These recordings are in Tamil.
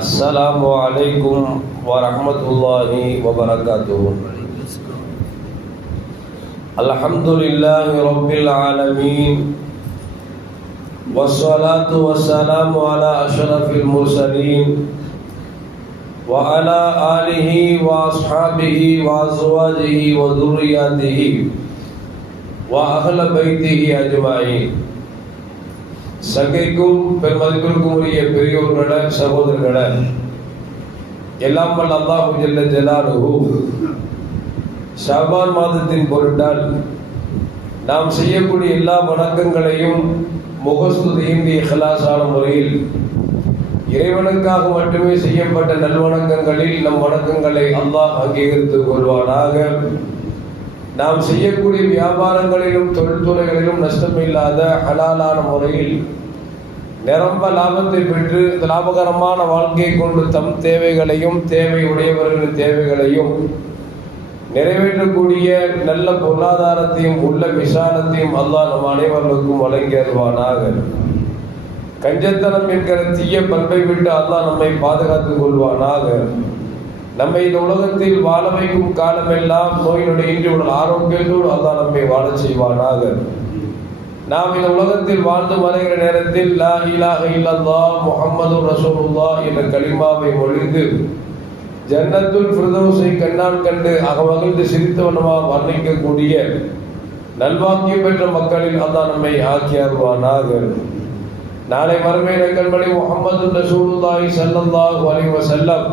السلام عليكم ورحمة الله وبركاته. الحمد لله رب العالمين والصلاة والسلام على أشرف المرسلين وعلى آله وأصحابه وأزواجه وذرياته وأهل بيته أجمعين. சங்கைக்கும் பெருமதிப்பிற்கும் உரிய பெரியோர்களே, சகோதரர்களே, எல்லாம் வல்ல அல்லாஹ் ஜல்ல ஜலாலுஹு ஷாபான் மாதத்தின் பொருட்டால் நாம் செய்யக்கூடிய எல்லா வணக்கங்களையும் முகஸ்துதியின் இஹ்லாஸான முறையில் இறைவனுக்காக மட்டுமே செய்யப்பட்ட நல்வணக்கங்களில் நம் வணக்கங்களை அல்லாஹ் அங்கீகரித்துக் கொள்வானாக. நாம் செய்யக்கூடிய வியாபாரங்களிலும் தொழில்துறைகளிலும் நஷ்டமில்லாத ஹலாலான முறையில் நிரம்ப லாபத்தை பெற்று லாபகரமான வாழ்க்கையை கொண்டு தம் தேவைகளையும் தேவை உடையவர்களின் தேவைகளையும் நிறைவேற்றக்கூடிய நல்ல பொருளாதாரத்தையும் உள்ள விசாலத்தையும் அல்லாஹ் நம் அனைவர்களுக்கும் வழங்கி அருள்வானாக. கஞ்சத்தனம் என்கிற தீய பண்பை விட்டு அல்லாஹ் நம்மை பாதுகாத்துக் கொள்வானாக. நம்மை இந்த உலகத்தில் வாழ வைக்கும் காலமெல்லாம் நோயினுடைய இன்றி உடல் ஆரோக்கியத்தோடு அல்லாஹ் நம்மை வாழச் செய்வானாக. நாம் இந்த உலகத்தில் வாழ்ந்து வருகிற நேரத்தில் லா இலாஹ இல்லல்லாஹ் முஹம்மதுர் ரசூலுல்லாஹ் என்ற கலிமாவை மொழிந்து ஜன்னத்துல் ஃபிர்தௌஸை கண்ணால் கண்டு அகமகிழ்ந்து சிரித்தவனமாக வர்ணிக்கக்கூடிய நல்வாக்கியம் பெற்ற மக்களில் அல்லாஹ் நம்மை ஆக்கி அருள்வானாக. நாளை மறுமையிலே கண்படி முஹம்மது ரசூலுல்லாஹி ஸல்லல்லாஹு அலைஹி வஸல்லம்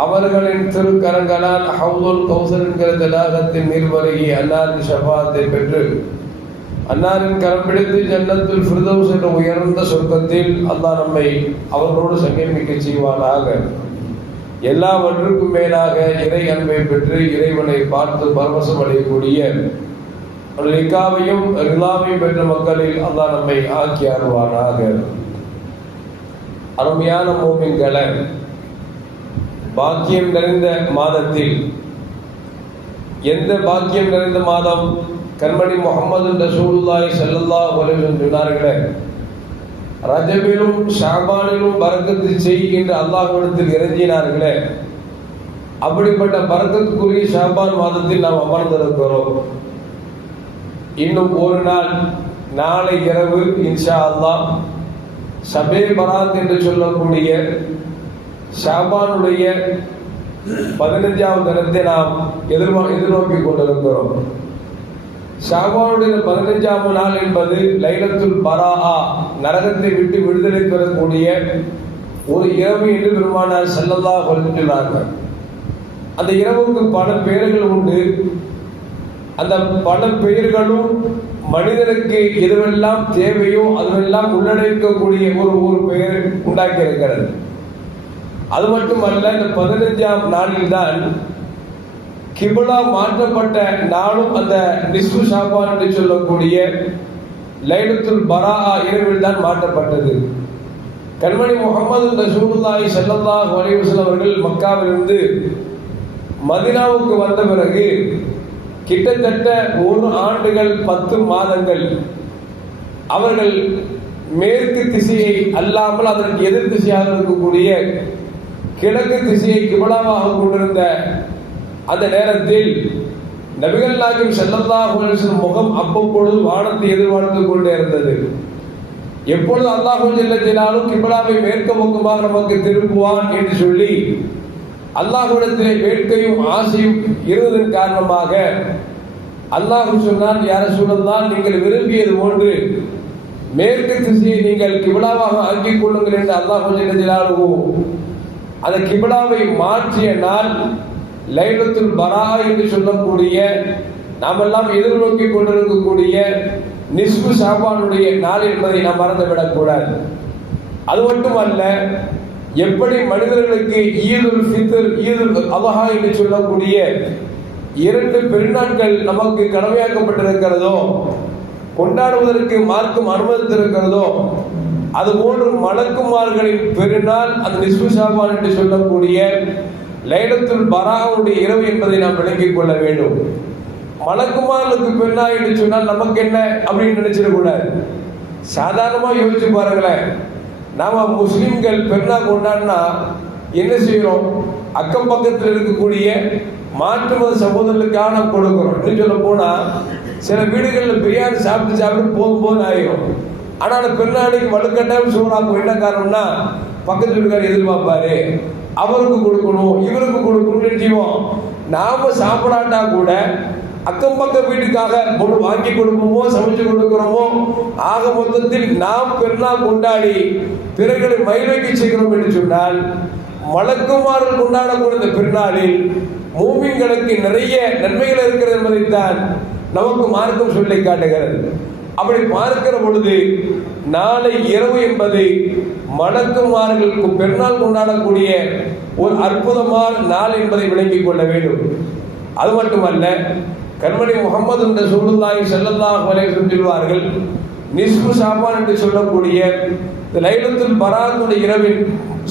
அவர்களின் திருக்கரங்களால் ஹவுதுல் கௌசர் என்கிற தடாகத்தின் நீர்வருகி அன்னாரின் ஷஃபாத்தை பெற்று அன்னாரின் கரம் பிடித்து ஜன்னத்துல் ஃபிர்தௌஸ் என்ற உயர்ந்த சொர்க்கத்தில் அல்லாஹ் நம்மை அவர்களோடு சங்கமிக்க செய்வானாக. எல்லாவற்றுக்கும் மேலாக இறை அன்பை பெற்று இறைவனை பார்த்து பரவசம் அடையக்கூடிய லிகாவையும் ரிலாவையும் பெற்ற மக்களில் அல்லாஹ் நம்மை ஆக்கி அருள்வானாக. அருமையான மூமின்களே, பாக்கியம் நிறைந்த மாதத்தில் எந்த பாக்கியம் நிறைந்த மாதம்? கண்மணி முஹம்மது ரசூலுல்லாஹி ஸல்லல்லாஹு அலைஹி வஸல்லம் சொன்னார்களே, ரஜபிலும் ஷாபானிலும் பரக்கத்து செய்கின்ற அல்லாஹ்விடத்தில் இறங்கினார்களே, அப்படிப்பட்ட பரக்கத்துக்குரிய ஷாபான் மாதத்தில் நாம் அமர்ந்திருக்கிறோம். இன்னும் ஒரு நாள், நாளை இரவு இன்ஷா அல்லாஹ் ஷபே பராத் என்று சொல்லக்கூடிய ஷாபானுடைய 15வது தினத்தை நாம் எதிர்நோக்கி கொண்டிருக்கிறோம். ஷாபானுடைய 15வது நாள் என்பது லைலத்துல் பராஆ, நரகத்தை விட்டு விடுதலை பெறக்கூடிய ஒரு இரவு என்று பெருமானார் ஸல்லல்லாஹு அலைஹி வஸல்லம் சொன்னார்கள். அந்த இரவுக்கு பல பெயர்கள் உண்டு. அந்த பல பெயர்களும் மனிதனுக்கு எதுவெல்லாம் தேவையோ அதுவெல்லாம் உள்ளடக்கக்கூடிய ஒரு பெயர் உண்டாக்கி இருக்கிறது. அது மட்டுமல்ல, இந்த 15ஆம் நாளில் தான் கிபிலா மாற்றப்பட்ட நாளும் அந்த நிஸ்ஃபு ஷாபான் என்று சொல்லக்கூடிய லைலத்துல் பராஆ இரவில் தான் மாற்றப்பட்டது. கண்மணி முஹம்மது ரசூலுல்லாஹி ஸல்லல்லாஹு அலைஹி வஸல்லம் அவர்கள் மக்காவிலிருந்து மதீனாவுக்கு வந்த பிறகு கிட்டத்தட்ட 1 ஆண்டுகள் 10 மாதங்கள் அவர்கள் மேற்கு திசையை அல்லாமல் அதற்கு எதிர் திசையாக இருக்கக்கூடிய கிழக்கு திசையை கிபிலாவாக கொண்டிருந்த அந்த நேரத்தில் நபிகள் நாயகம் ஸல்லல்லாஹு அலைஹி வஸல்லம் முகம் அவ்வப்பொழுது வானத்தை எதிர்பார்த்து கொண்டே இருந்தது. எப்பொழுது அல்லாஹ் ஜல்ல ஜலாலுஹு கிபிலாவை மேற்கு பக்கமாக நமக்கு திருப்புவான் என்று சொல்லி அல்லாஹ்விடத்திலே வேட்கையும் ஆசையும் இருந்ததன் காரணமாக அல்லாஹ் சொன்னான், யா ரசூலல்லாஹ், நீங்கள் விரும்பியது போன்று மேற்கு திசையை நீங்கள் கிபிலாவாக ஆக்கிக் கொள்ளுங்கள் என்று அல்லாஹ் ஜல்ல ஜலாலுஹு அந்த கிபிலாவை மாற்றிய நாள் லைலத்துல் பராஆ என்று சொல்லக்கூடிய நாமெல்லாம் எதிர்நோக்கி கொண்டிருக்கக்கூடிய நிஸ்ஃபு ஷாபானுடைய நாள் என்பதை நாம் மறந்துவிடக் கூடாது. அது மட்டுமல்ல, எப்படி மனிதர்களுக்கு ஈதுல் ஃபித்ர், ஈதுல் அத்ஹா என்று சொல்லக்கூடிய 2 பெருநாட்கள் நமக்கு கடமையாக்கப்பட்டிருக்கிறதோ, கொண்டாடுவதற்கு மார்க்கம் அனுமதித்திருக்கிறதோ, அதுபோன்று மலக்குமார்களின் பெருநாள் அந்த நிஸ்ஃபு ஷாபான் என்று சொல்லக்கூடிய லைலத்துல் பராவுடைய இரவு என்பதை நாம் விளங்கிக் கொள்ள வேண்டும். மலக்குமார்களுக்கு பெருநாள் என்று சொன்னால் நமக்கு என்ன அப்படின்னு நினைச்சிடக்கூடாது. சாதாரணமாக யோசிச்சு பாருங்களேன், நாம் முஸ்லீம்கள் பெருநாள் கொண்டாடினா என்ன செய்கிறோம்? அக்கம் பக்கத்தில் இருக்கக்கூடிய மாற்று மத சகோதரர்களுக்காக நாம் கொடுக்குறோம். இன்னும் சொல்ல போனால் சில வீடுகளில் பிரியாணி சாப்பிட்டு போகும்போது ஆகிரும். ஆனால் பெருநாளைக்கு வலுக்கட்டாயம் சோறாக்கும். என்ன காரணம்னா பக்கத்து வீட்டுக்காரர் எதிர்பார்ப்பாரு, அவருக்கு கொடுக்கணும் இவருக்கு கொடுக்கணும்னு செய்வோம். நாம சாப்பிடாட்டா கூட அக்கம் பக்கம் வீட்டுக்காக வாங்கி கொடுப்போமோ சமைச்சு கொடுக்கிறோமோ, ஆக மொத்தத்தில் நாம் பெருநாள் கொண்டாடி பிறர்களை மகிழ்ச்சி செய்கிறோம் என்று சொன்னால், மலக்குமார்கள் கொண்டாடக்கூடிய இந்த பெருநாளில் மூமின்களுக்கு நிறைய நன்மைகள் இருக்கிறது என்பதைத்தான் நமக்கு மார்க்கம் சொல்லி காட்டுகிறது. அப்படி பார்க்கிற பொழுது நாளை இரவு என்பது மலக்குமார்களுக்கு பெருநாள் கொண்டாடக்கூடிய ஒரு அற்புதமான நாள் என்பதை விளங்கிக் கொள்ள வேண்டும். அது மட்டுமல்ல, கண்மணி முகமது ரசூலுல்லாஹி ஸல்லல்லாஹு அலைஹி வஸல்லம் சொல்வார்கள், நிஸ்ஃபு ஷாபான் என்று சொல்லக்கூடிய லைலத்துல் பராத்துடைய இரவின்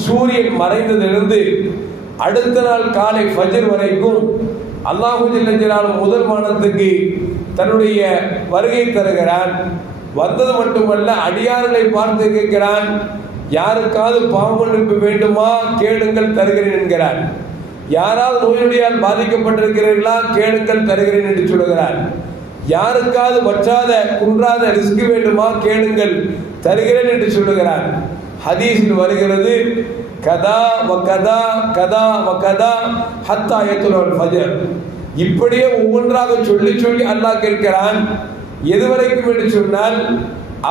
சூரியன் மறைந்ததிலிருந்து அடுத்த நாள் காலை ஃபஜ்ர் வரைக்கும் அல்லாஹு ஜல்ல ஜலாலுஹு முதல் வானத்துக்கு தன்னுடைய வருகை தருகிறான். வந்தது மட்டுமல்ல, அடியார்களை பார்த்து கேட்கிறான், யாருக்காவது பாவமன்னிப்பு வேண்டுமா கேளுங்கள் தருகிறேன் என்கிறான். யாராவது நோயுடையால் பாதிக்கப்பட்டிருக்கிறீர்களா கேளுங்கள் தருகிறேன் என்று சொல்லுகிறான். யாருக்காவது வற்றாத குன்றாத ரிஸ்க் வேண்டுமா கேளுங்கள் தருகிறேன் என்று சொல்லுகிறான். ஹதீஸில் வருகிறது, கதா வ கதா கதா வ கதா ஹத்தா யத்லுல் ஃபஜர். இப்படியே ஒவ்வொன்றாக சொல்லி சொல்லி அல்லாஹ் கேட்கிறான். எதுவரைக்கும் என்று சொன்னால்,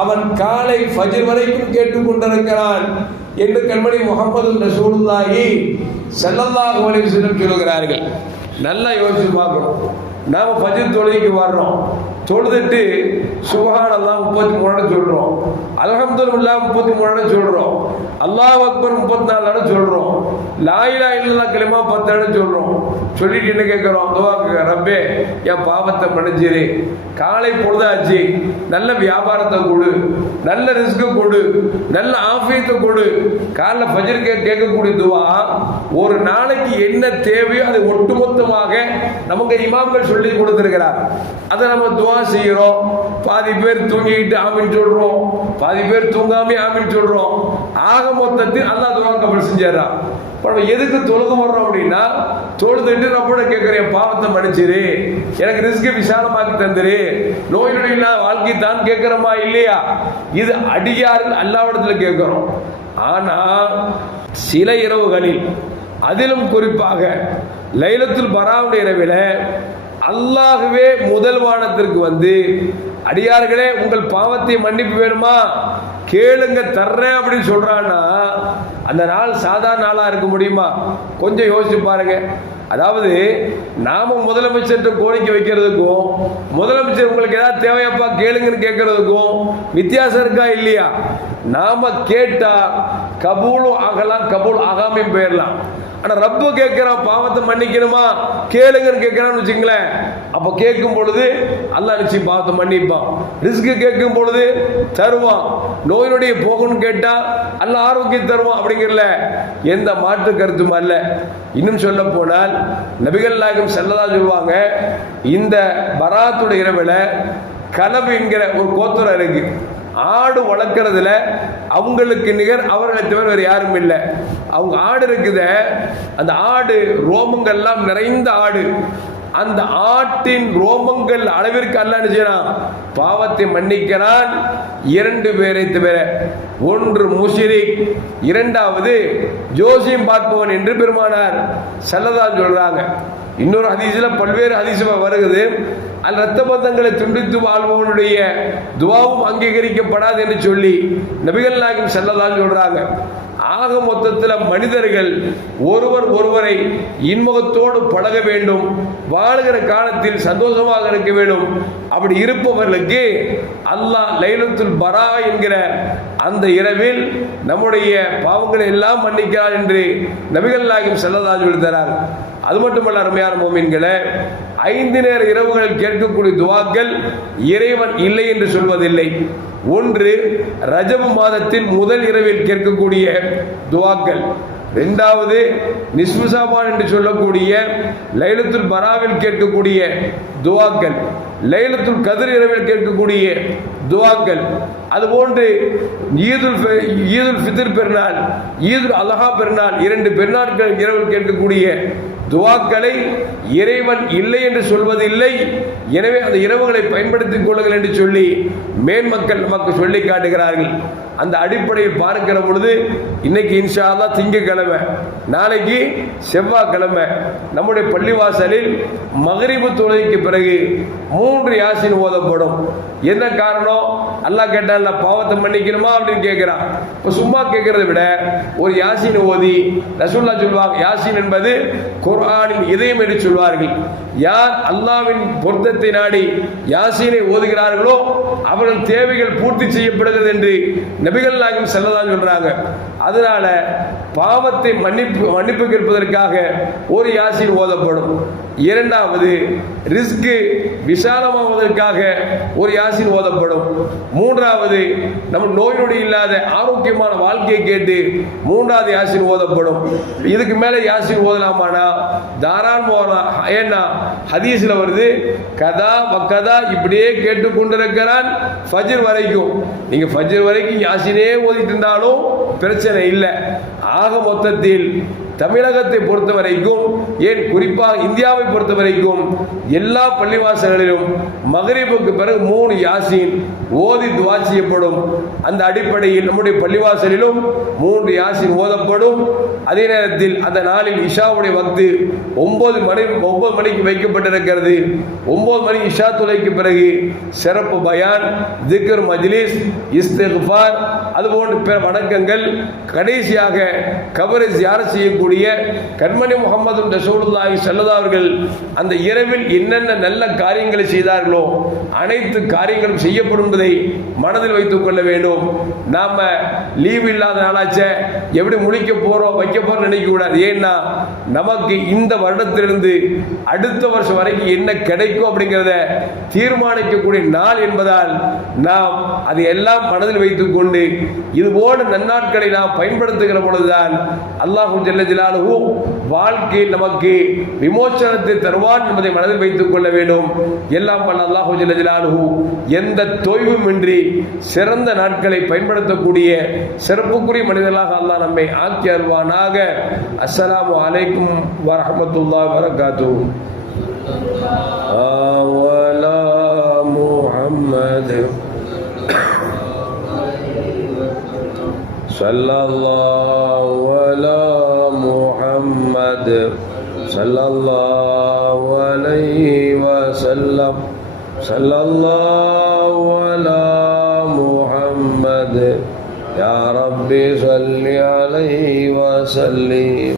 அவன் காலை ஃபஜர் வரைக்கும் கேட்டுக்கொண்டிருக்கிறான் என்று கண்மணி முகமது ரசூலுல்லாஹி ஸல்லல்லாஹு அலைஹி வஸல்லம் சொல்கிறார்கள். நல்லா யோசிச்சு பார்க்கணும். நாம் ஃபஜர் தொழுகைக்கு வர்றோம், தொழுதுட்டு சுப்ஹானல்லாஹ் 33 சொல்றோம், அல்ஹம்துலில்லாஹ் 33 சொல்றோம், அல்லாஹ் அக்பர் 34 சொல்றோம், லா இலாஹ இல்லல்லாஹ் கலிமா 10 சொல்றோம். சொல்லிட்டு என்ன கேட்கிறோம்? துஆ கேட்கிறோம், ரப்பே என் பாவத்தை மன்னிச்சிரு, காலை பொழுதாச்சு, நல்ல வியாபாரத்தை கொடு, நல்ல ரிஸ்க் கொடு, நல்ல ஆஃபியத்தை கொடு. காலைல ஃபஜர் கேட்கக்கூடிய துவா ஒரு நாளைக்கு என்ன தேவையோ அதை ஒட்டுமொத்தமாக நமக்கு இமாம்கள் சொல்லி கொடுத்திருக்கிறார். அதை நம்ம துவா செய்கிறோம். பாதி பேர் தூங்கிட்டு ஆமீன் சொல்றோம், பாதி பேர் தூங்காமே ஆமீன் சொல்றோம். ஆக மொத்தத்தில் அல்லாஹ் துவா கபூல் செஞ்சாராம். இப்போ எதுக்கு தொழுது வர்றோம் அப்படின்னா, தொழுதுட்டு நம்மளோட கேட்குறேன், பாவத்தை மன்னிச்சிரு, எனக்கு ரிஸ்க் விசாலமாக்கி தந்துரு, நோய் நொடி இல்லாத வாழ்க்கை தான் கேட்கிறோமா இல்லையா? இது அடியார்கள் அல்லாஹ்விடத்துல கேட்கிறோம். ஆனா சில இரவுகளில், அதிலும் குறிப்பாக லைலத்துல் பராவுடைய இரவில அல்லாஹ்வே முதல் வானத்திற்கு வந்து, அடியார்களே உங்கள் பாவத்தை மன்னிப்பு வேணுமா கேளுங்க தர்றேன் அப்படின்னு சொல்றான்னா, அந்த நாள் சாதாரண நாளா இருக்க முடியுமா? கொஞ்சம் யோசிச்சு பாருங்க. அதாவது நாம முதலமைச்சர்கிட்ட கோரிக்கை வைக்கிறதுக்கும் முதலமைச்சர் உங்களுக்கு ஏதாவது தேவையாப்பா கேளுங்கன்னு கேட்கறதுக்கும் வித்தியாசம் இருக்கா இல்லையா? நாம கேட்டா கபூலும் ஆகலாம், கபூல் ஆகாமையும் போயிடலாம். ஆனா ரப்பு கேட்கிறான், பாவத்தை மன்னிக்கணுமா கேளுங்கன்னு கேட்கிறான்னு வச்சுங்களேன். அப்ப கேட்கும் பொழுது அல்லாஹ் நிச்சயம் பாவத்தை மன்னிப்பான். ரிஸ்க் கேட்கும் பொழுது தருவான். நோயினுடைய போகணும்னு கேட்டா அல்லாஹ் ஆரோக்கியம் தருவான். அப்படிங்கிறல எந்த மாற்று கருத்தும் அல்ல. இன்னும் சொல்ல போனால் நபிகள் நாயகம் ஸல்லல்லாஹு சொல்லுவாங்க, இந்த பராத்துடைய இரவுல கலபு என்கிற ஒரு கோத்திரம் இருக்கு. ஆடு வளர்க்கறதுல அவங்களுக்கு நிகர் அவர்களை தவிர வேறு யாரும் இல்லை. அவங்க ஆடு இருக்குத, அந்த ஆடு ரோமங்கள்லாம் நிறைந்த ஆடு. அந்த ஆட்டின் ரோமங்கள் அளவிற்கு அல்லாஹ் செய்யறான், பாவத்தை மன்னிக்கிறான். 2 பேரை தவிர, ஒன்று முஷ்ரிக், இரண்டாவது ஜோசியம் பார்ப்பவன் என்று பெருமானார் ஸல்லல்லாஹு சொல்றாங்க. இன்னொரு ஹதீஸ்ல பல்வேறு ஹதீஸ் வருகிறது, அந்த இரத்த பந்தங்களை துண்டித்து வாழ்பவனுடைய துவாவும் அங்கீகரிக்கப்படாது என்று சொல்லி நபிகள் நாயகம் ஸல்லல்லாஹு சொல்றாங்க. ஆக மொத்தத்தில் மனிதர்கள் ஒருவர் ஒருவரை இன்முகத்தோடு பழக வேண்டும், வாழுகிற காலத்தில் சந்தோஷமாக இருக்க வேண்டும். அப்படி இருப்பவர்களுக்கு அல்லாஹ் லைலத்துல் பரா என்கிற அந்த இரவில் நம்முடைய பாவங்களை எல்லாம் மன்னிக்கிறார் என்று நபிகள் நாயகம் ஸல்லல்லாஹு அலைஹி வஸல்லம். அது மட்டுமல்ல அருமையான மோமின்களே, 5 நேர இரவுகளில் கேட்கக்கூடிய துவாக்கள் இறைவன் இல்லை என்று சொல்வதில்லை. ஒன்று ரஜப மாதத்தின் முதல் இரவில் கேட்கக்கூடிய துவாக்கள், இரண்டாவது நிஸ்ஃபு ஷாபான் என்று சொல்லக்கூடிய லைலத்துல் பராவில் கேட்கக்கூடிய துவாக்கள், லைலத்துல் கத்ர் இரவில் கேட்கக்கூடிய துஆக்கள், அதுபோன்று ஈதுல் ஃபித்ர் பெருநாள், ஈதுல் அல்ஹா பெருநாள், 2 பெருநாட்கள் இரவில் கேட்கக்கூடிய துஆக்களை இறைவன் இல்லை என்று சொல்வதில்லை. எனவே அந்த இரவுகளை பயன்படுத்திக் கொள்ளுங்கள் என்று சொல்லி மேன்மக்கள் நமக்கு சொல்லி காட்டுகிறார்கள். அந்த அடிப்படையில் பார்க்கிற பொழுது இன்னைக்கு இன்ஷா அல்லாஹ் திங்கட்கிழமை, நாளைக்கு செவ்வாய்க்கிழமை நம்முடைய பள்ளிவாசலில் மக்ரிபு தொழுகைக்கு பிறகு 3 யாசின் ஓதப்படும். என்ன காரணம்? அல்லாஹ் கேட்டால் பாவத்தை மன்னிக்கணுமா அப்படின்னு கேட்கிறான். இப்போ சும்மா கேட்கறதை விட ஒரு யாசின் ஓதி, ரசூலுல்லாஹ் சொல்வாங்க, யாசின் என்பது குர்ஆனின் இதயம் என்று சொல்வார்கள். யார் அல்லாஹ்வின் பொருத்தத்தை நாடி யாசீனை ஓதுகிறார்களோ அவர்கள் தேவைகள் பூர்த்தி செய்யப்படுகிறது என்று நபிகள் நாயகம் ஸல்லல்லாஹு அலைஹி சொல்றாங்க. அதனால பாவத்தை மன்னிப்பு கேட்பதற்காக ஒரு யாசீன் ஓதப்படும். இரண்டாவது, ரிஸ்க் விசாலமாவதற்காக ஒரு யாசீன் ஓதப்படும். மூன்றாவது, நம்ம நோய் நொடி இல்லாத ஆரோக்கியமான வாழ்க்கையை கேட்டு 3வது யாசீன் ஓதப்படும். இதுக்கு மேல யாசீன் ஓதலாமானா தாராளமா. ஏன்னா ஹதீஸ்ல வருது, கதா வக்கதா இப்படியே கேட்டுக்கொண்டிருக்கிறான் ஃபஜ்ர் வரைக்கும். நீங்க ஃபஜ்ர் வரைக்கும் யாசீனே ஓதிட்டு இருந்தாலும் பிரச்சனை இல்லை. ஆக மொத்தத்தில் தமிழகத்தை பொறுத்த வரைக்கும், ஏன் குறிப்பாக இந்தியாவை பொறுத்த வரைக்கும் எல்லா பள்ளிவாசல்களிலும் மக்ரிபுக்கு பிறகு 3 யாசீன் ஓதி துஆ செய்யப்படும். அந்த அடிப்படையில் நம்முடைய பள்ளிவாசலிலும் 3 யாசீன் ஓதப்படும். அதே நேரத்தில் அந்த நாளில் இஷாவுடைய வக்து 9 மணிக்கு வைக்கப்பட்டிருக்கிறது. 9 மணி இஷா தொலைக்கு பிறகு சிறப்பு பயான், திக்ர் மஜ்லிஸ், இஸ்திக்ஃபார், அதுபோன்ற பிற வணக்கங்கள், கடைசியாக கபரை ஜியாரத் செய்யக்கூடிய கண்மணி முஹம்மது ரசூலுல்லாஹி ஸல்லல்லாஹு அவர்கள் அந்த இரவில் என்னென்ன நல்ல காரியங்களை செய்தார்களோ அனைத்து காரியங்களும் செய்யப்படும் என்பதை மனதில் வைத்துக் கொள்ள வேண்டும். நாம லீவ் இல்லாத நாளாச்ச எப்படி முடிக்க போறோம் வைக்க போறோம் நினைக்க கூடாது. ஏன்னா நமக்கு இந்த வருடத்திலிருந்து அடுத்த வருஷம் வரைக்கும் என்ன கிடைக்கும் அப்படிங்கிறத தீர்மானிக்கக்கூடிய நாள் என்பதால் நாம் அதை எல்லாம் மனதில் வைத்துக் கொண்டு இது போன்ற நன்னாட்களை நாம் பயன்படுத்துகிற பொழுதுதான் அல்லாஹ் ஜல்ல ஜலாலுஹு வாழ்க்கையில் நமக்கு விமோசனத்தை தருவான் என்பதை மனதில் வைத்துக் கொள்ள வேண்டும். எல்லாம் வல்ல அல்லாஹ் ஜல்ல ஜலாலுஹு எந்த தொய்வுமின்றி சிறந்த நாட்களை பயன்படுத்தக்கூடிய சிறப்புக்குரிய மனிதர்களாக அல்லாஹ் நம்மை ஆக்கி அருள்வானாக. அஸ்ஸலாமு அலைக்கும் வரஹ்மத்துல்லாஹி வபரகாத்துஹு. ஆவலா முஹம்மத் ஸல்லல்லாஹு அலா முஹம்மத் ஸல்லல்லாஹு அலைஹி வஸல்லம் ஸல்லல்லாஹு அலா முஹம்மத் யா ரப்பி ஸல்லி அலைஹி வஸல்லிம்.